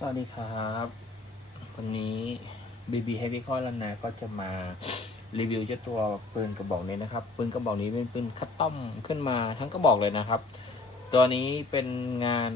สวัสดีครับ วันนี้ BB Heavy Coil แล้วนะก็จะมารีวิวเจ้าตัวปืนกระบอกนี้นะครับ ปืนกระบอกนี้เป็นปืนคัสตอมขึ้นมาทั้งกระบอกเลยนะครับ ตัวนี้เป็นงาน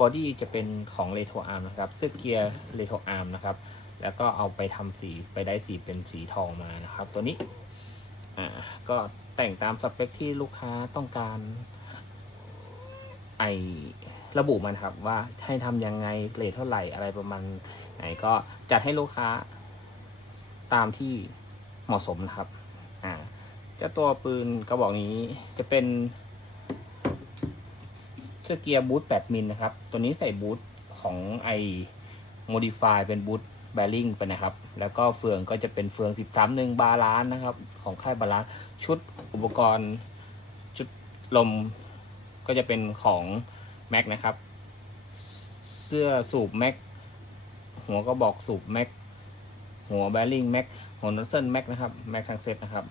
บอดี้จะเป็นของเลโทอาร์มนะครับเสื้อเกียร์เลโทอาร์มนะครับ แล้วก็เอาไปทำสีไปได้สีเป็นสีทองมานะครับ ตัวนี้อ่าก็แต่งตามสเปคที่ลูกค้าต้องการไอ ระบุมันครับว่าให้ทำยังไงเกรดเท่าไหร่อะไรประมาณไหนก็จัดให้ลูกค้าตามที่เหมาะสมนะครับ อ่าจ้าตัวปืนกระบอกนี้จะเป็นเสื้อเกียร์บูท8มิลนะครับ ตัวนี้ใส่บูทของไอ modify เป็นบูทแบริ่งไปนะครับ แล้วก็เฟืองก็จะเป็นเฟือง 13หนึ่งบาลานนะครับ ของค่ายบาลานชุดอุปกรณ์ชุดลมก็จะเป็นของ แม็กนะครับ เสื้อสูบแม็กหัวก็บอกสูบแม็กหัวแบริ่งแม็กหัวนัสเซนแม็กนะครับแม็กทั้งเซตนะครับ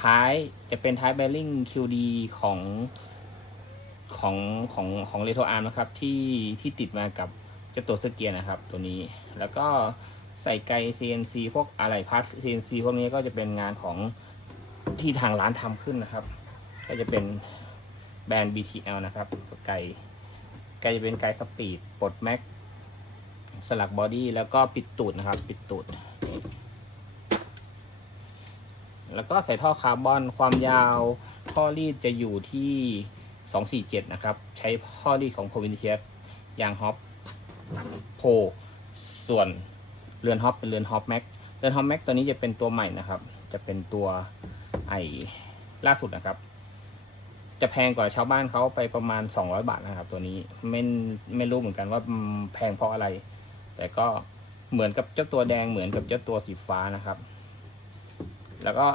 ท้ายจะเป็นท้ายแบริ่ง QD ของของของของเลโทอาร์นะครับที่ที่ติดมากับเจ้าตัวสเกียร์นะครับ ตัวนี้แล้วก็ใส่ไก CNC พวกอะไรพาร์ท CNC พวกนี้ก็จะเป็นงานของที่ทางร้านทำขึ้นนะครับ ก็จะเป็น แบรนด์ BTL นะครับไก่ไก่จะเป็นไก่สปีดปลดแม็กสลักบอดี้แล้วก็ปิดตูดนะครับ ปิดตูด แล้วก็ใส่ท่อคาร์บอนความยาวท่อรีดจะอยู่ที่ 247 นะครับ ใช้ท่อรีดของ p r o v i n c i a ยางฮอปโพส่วนเรือนฮอปเป็นเรือนฮอปแม็กเรือนฮอปแม็กตัวนี้จะเป็นตัวใหม่นะครับ จะเป็นตัวไอล่าสุดนะครับ จะแพงกว่าชาวบ้านเขาไปประมาณ 200 บาทนะครับ ตัวนี้ไม่ไม่รู้เหมือนกันว่าแพงเพราะอะไร แต่ก็เหมือนกับเจ้าตัวแดงเหมือนกับเจ้าตัวสีฟ้านะครับ แล้วก็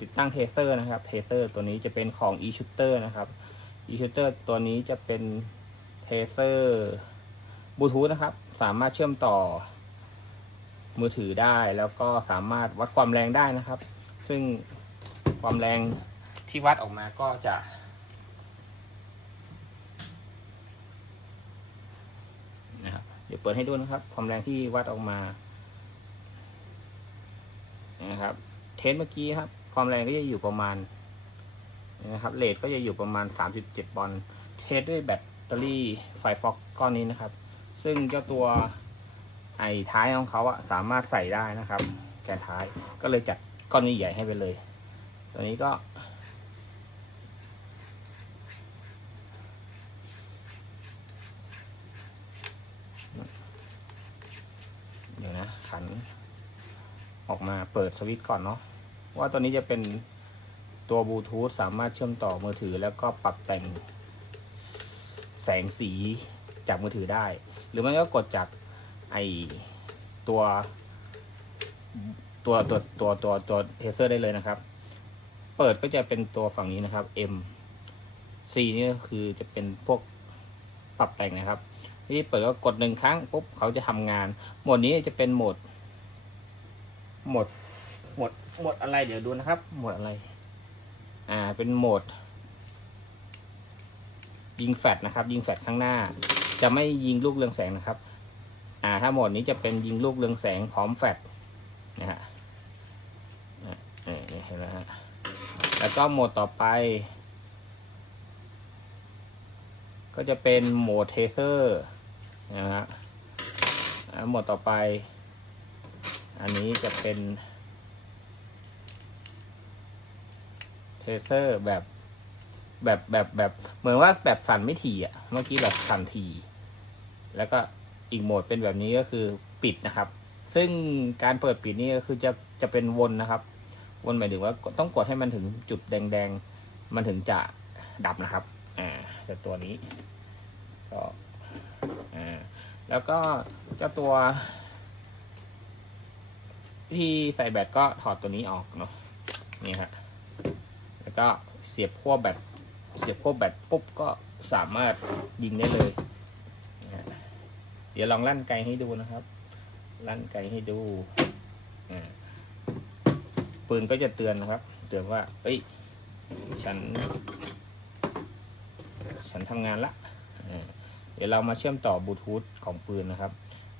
ติดตั้งเทเซอร์นะครับเทเซอร์ตัวนี้จะเป็นของ e-shooter นะครับ e-shooter ตัวนี้จะเป็นเทเซอร์บลูทูธนะครับ สามารถเชื่อมต่อมือถือได้แล้วก็สามารถวัดความแรงได้นะครับ ซึ่งความแรงที่วัดออกมาก็จะ นะครับเดี๋ยวเปิดให้ดูนะครับ ความแรงที่วัดออกมานะครับ เทสเมื่อกี้ครับ ความแรงก็จะอยู่ประมาณนะครับเลทก็จะอยู่ประมาณ 37 บอลเทสด้วยแบตเตอรี่ไฟฟอกก้อนนี้นะครับ ซึ่งเจ้าตัวไอ้ท้ายของเขาอะสามารถใส่ได้นะครับ แกนท้ายก็เลยจัดก้อนนี้ใหญ่ให้ไปเลย ตัวนี้ก็ เดี๋ยวนะ ขัน ออกมาเปิดสวิตช์ก่อนเนาะว่าตัวนี้จะเป็นตัวบลูทูธสามารถเชื่อมต่อมือถือแล้วก็ปรับแต่งแสงสีจากมือถือได้ หรือไม่ก็กดจากไอตัวตัวตัวตัวตัวตัวเทเซอร์ได้เลยนะครับ เปิดก็จะเป็นตัวฝั่งนี้นะครับ M C นี่ก็คือจะเป็นพวกปรับแต่งนะครับ ที่เปิดก็กดหนึ่งครั้งปุ๊บเขาจะทำงาน โหมดนี้จะเป็นโหมด โหมดโหมดโหมดอะไรเดี๋ยวดูนะครับ โหมดอะไร อ่า เป็นโหมด ยิงแฟลชนะครับ ยิงแฟลชข้างหน้า จะไม่ยิงลูกเรืองแสงนะครับ อ่า ถ้าโหมดนี้จะเป็นยิงลูกเรืองแสงพร้อมแฟลชนะฮะอ่าเออเห็นไหมฮะแล้วก็โหมดต่อไป ก็จะเป็นโหมดเทเซอร์นะฮะอ่าโหมดต่อไป อันนี้จะเป็นเทเซอร์แบบแบบแบบแบบเหมือนว่าแบบสั่นไม่ถี่อะ เมื่อกี้แบบสั่นถี่แล้วก็อีกโหมดเป็นแบบนี้ก็คือปิดนะครับ ซึ่งการเปิดปิดนี่ก็คือจะจะเป็นวนนะครับ วนหมายถึงว่าต้องกดให้มันถึงจุดแดง ๆ มันถึงจะดับนะครับ อ่าแต่ตัวนี้ ก็อ่าแล้วก็เจ้าตัว ที่ใส่แบตก็ถอดตัวนี้ออกเนาะนี่ฮะแล้วก็เสียบขั้วแบตเสียบขั้วแบตปุ๊บก็สามารถยิงได้เลย เดี๋ยวลองลั่นไกลให้ดูนะครับ ลั่นไกลให้ดูปืนก็จะเตือนนะครับ เตือนว่า เอ้ย ฉัน ฉันทำงานละ ดี๋ยวเรามาเชื่อมต่อบลูทูธของปืนนะครับ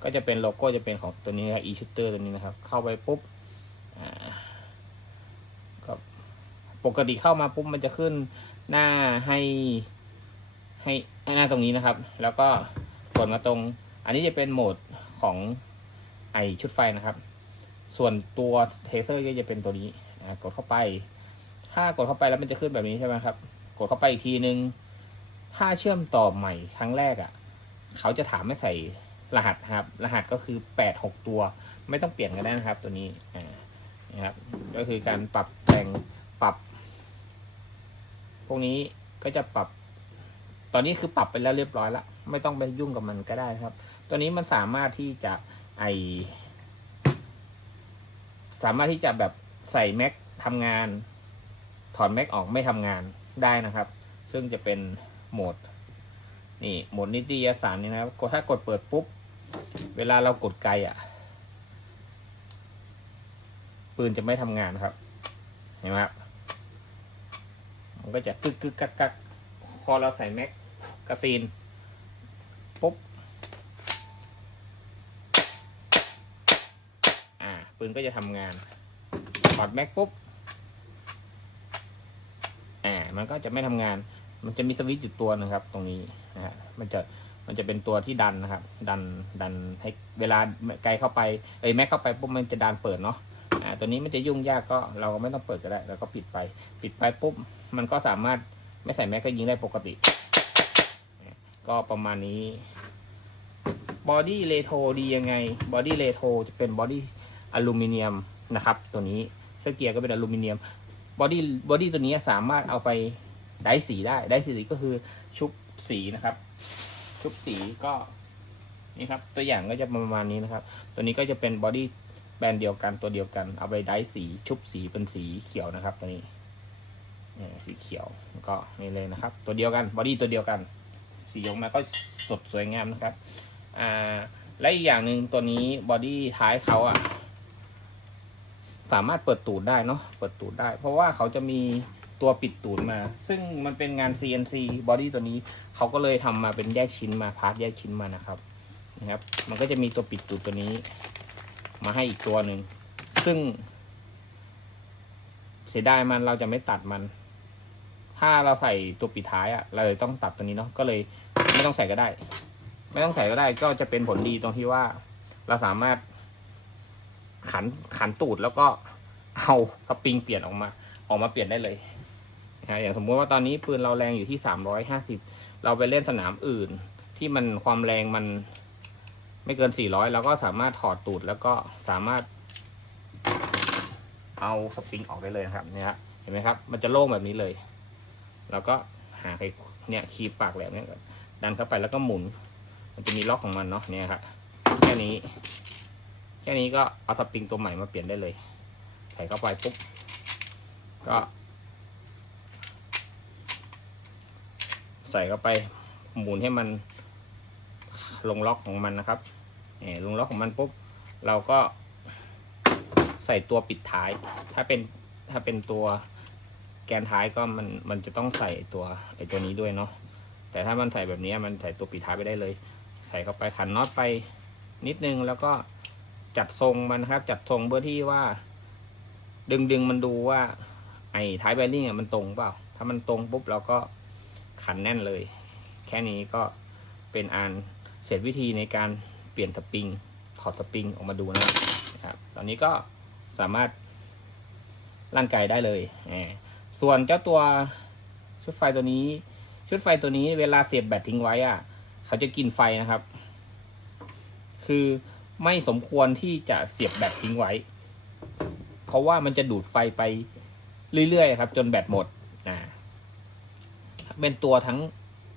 ก็จะเป็นโลโก้จะเป็นของตัวนี้ครับ e-shooter ตัวนี้นะครับ เข้าไปปุ๊บก็ปกติเข้ามาปุ๊บมันจะขึ้นหน้าให้ให้หน้าตรงนี้นะครับ แล้วก็กดมาตรง อันนี้จะเป็นโหมดของไอชุดไฟนะครับ ส่วนตัวเทเซอร์ก็จะเป็นตัวนี้กดเข้าไป ถ้ากดเข้าไปแล้วมันจะขึ้นแบบนี้ใช่ไหมครับ กดเข้าไปอีกทีนึง ถ้าเชื่อมต่อใหม่ครั้งแรกอะ่ะ เขาจะถามให้ใส่รหัสครับ รหัสก็คือแปดหกตัว ไม่ต้องเปลี่ยนกันได้นะครับ ตัวนี้อ่านะครับ ก็คือการปรับแต่งปรับ พวกนี้ก็จะปรับ ตอนนี้คือปรับไปแล้วเรียบร้อยละไม่ต้องไปยุ่งกับมันก็ได้ครับ ตัวนี้มันสามารถที่จะไอสามารถที่จะแบบใส่แม็กทำงาน ถอนแม็กออกไม่ทำงานได้นะครับ ซึ่งจะเป็น โหมด นี่โหมดนิตยสารนี่นะครับกดถ้ากดเปิดปุ๊บ เวลาเรากดไกลอะ ปืนจะไม่ทำงานครับ เห็นไหมครับมันก็จะกึกกึกกักกักพอเราใส่แม็กกาซีนปุ๊บ อ่า ปืนก็จะทำงานถอดแม็กปุ๊บ อ่า มันก็จะไม่ทำงาน มันจะมีสวิตช์อยู่ตัวนะครับ ตรงนี้นะฮะมันจะมันจะเป็นตัวที่ดันนะครับ ดันดันให้เวลาไกลเข้าไปเอ้ยแม็กเข้าไปปุ๊บมันจะดันเปิดเนาะอ่าตัวนี้มันจะยุ่งยากก็เราก็ไม่ต้องเปิดก็ได้แล้วก็ปิดไป ปิดไปปุ๊บมันก็สามารถไม่ใส่แม็กก็ยิงได้ปกติ ก็ประมาณนี้บอดี้เลโทดียังไงบอดี้เลโทจะเป็นบอดี้อลูมิเนียมนะครับ ตัวนี้เสื้อเกียร์ก็เป็นอลูมิเนียมบอดี้บอดี้ตัวนี้สามารถเอาไป ไดร์สีได้ไดร์สีก็คือชุบสีนะครับ ชุบสีก็นี่ครับตัวอย่างก็จะประมาณนี้นะครับ ตัวนี้ก็จะเป็นบอดี้แบรนด์เดียวกันตัวเดียวกัน เอาไปไดร์สีชุบสีเป็นสีเขียวนะครับ ตัวนี้เนี่ยสีเขียวก็นี่เลยนะครับ ตัวเดียวกันบอดี้ตัวเดียวกัน สีออกมาก็สดสวยงามนะครับอ่าและอีกอย่างหนึ่งตัวนี้บอดี้ท้ายเขาอะสามารถเปิดตูดได้เนาะเปิดตูดได้ เพราะว่าเขาจะมี ตัวปิดตูดมา ซึ่งมันเป็นงาน CNC บอดี้ตัวนี้เขาก็เลยทำมาเป็นแยกชิ้นมาพาร์ทแยกชิ้นมานะครับนะครับ มันก็จะมีตัวปิดตูดตัวนี้ มาให้อีกตัวหนึ่งซึ่ง เสียดายมันเราจะไม่ตัดมัน ถ้าเราใส่ตัวปิดท้ายอะ่ะเราเลยต้องตัดตัวนี้เนาะก็เลยไม่ต้องใส่ก็ได้ ไม่ต้องใส่ก็ได้ก็จะเป็นผลดีตรงที่ว่าเราสามารถขันขันตูดแล้วก็เอาสปริงเปลี่ยนออกมา ออกมาเปลี่ยนได้เลย นะอย่างสมมุติว่าตอนนี้ปืนเราแรงอยู่ที่สามร้อยห้าสิบเราไปเล่นสนามอื่น ที่มันความแรงมันไม่เกินสี่ร้อยเราก็สามารถถอดตูดแล้วก็สามารถ เอาสปริงออกได้เลยนะครับเนี่ยครับเห็นไหมครับ มันจะโล่งแบบนี้เลย แล้วก็หาไอ้เนี่ยคีบปากแหลมเนี่ยดันเข้าไปแล้วก็หมุน มันจะมีล็อกของมันเนาะเนี่ยครับแค่นี้แค่นี้ก็เอาสปริงตัวใหม่มาเปลี่ยนได้เลย ใส่เข้าไปปุ๊บ ก็ ใส่เข้าไปหมุนให้มันลงล็อกของมันนะครับลงล็อกของมันปุ๊บเราก็ใส่ตัวปิดท้าย ถ้าเป็นถ้าเป็นตัวแกนท้ายก็มันมันจะต้องใส่ตัวไอ้ตัวนี้ด้วยเนาะแต่ถ้ามันใส่แบบนี้มันใส่ตัวปิดท้ายไปได้เลย ใส่เข้าไปขันน็อตไปนิดนึงแล้วก็จัดทรงมันนะครับ จัดทรงเพื่อที่ว่า ดึงดึงมันดูว่า ไอ้ท้ายแบริ่งอะมันตรงเปล่า ถ้ามันตรงปุ๊บเราก็ ขันแน่นเลย แค่นี้ก็เป็นอันเสร็จวิธีในการเปลี่ยนสปริงถอดสปริงออกมาดูนะครับ ตอนนี้ก็สามารถลั่นไกได้เลยอ่าส่วนเจ้าตัวชุดไฟตัวนี้ ชุดไฟตัวนี้เวลาเสียบแบตทิ้งไว้อะ เขาจะกินไฟนะครับ คือไม่สมควรที่จะเสียบแบตทิ้งไว้ เพราะว่ามันจะดูดไฟไปเรื่อยๆครับ จนแบตหมด เป็นตัวทั้ง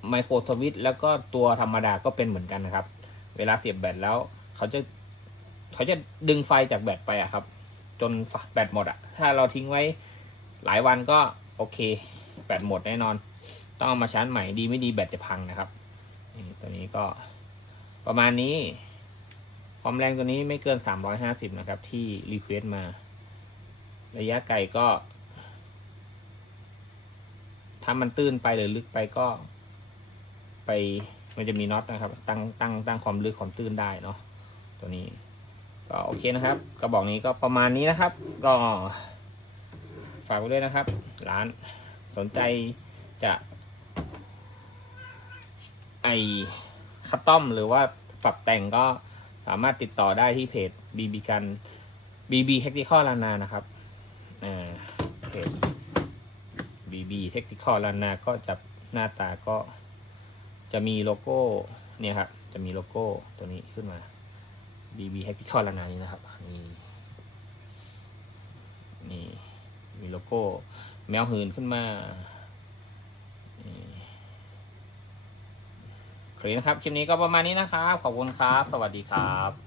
ไมโครสวิตช์แล้วก็ตัวธรรมดาก็เป็นเหมือนกันนะครับ เวลาเสียบแบตแล้วเขาจะเขาจะดึงไฟจากแบตไปอะครับ จนแบตหมดอะถ้าเราทิ้งไว้หลายวันก็โอเค แบตหมดแน่นอน ต้องเอามาชาร์จใหม่ดีไม่ดีแบตจะพังนะครับตัวนี้ก็ประมาณนี้ ความแรงตัวนี้ไม่เกิน 350 นะครับ ที่รีเควสตมา ระยะไกลก็ ถ้ามันตื้นไปหรือลึกไปก็ ไปมันจะมีน็อตนะครับ ตั้งตั้งตั้งความลึกความตื้นได้เนาะตัวนี้ ก็โอเคนะครับกระบอกนี้ก็ประมาณนี้นะครับ ก็ฝากไว้ด้วยนะครับ ร้านสนใจจะ ไอคัสตอมหรือว่าปรับแต่งก็สามารถติดต่อได้ที่เพจ BB กัน BB Technical ลานานะครับอ่าเพจ BB Technical ลานาก็จะหน้าตาก็จะมีโลโก้เนี่ยครับ จะมีโลโก้ตัวนี้ขึ้นมา BB Technical ลานานี้นะครับนี่นี่มีโลโก้ แมวหืนขึ้นมานี่โอเคนะครับ คลิปนี้ก็ประมาณนี้นะครับ ขอบคุณครับ สวัสดีครับ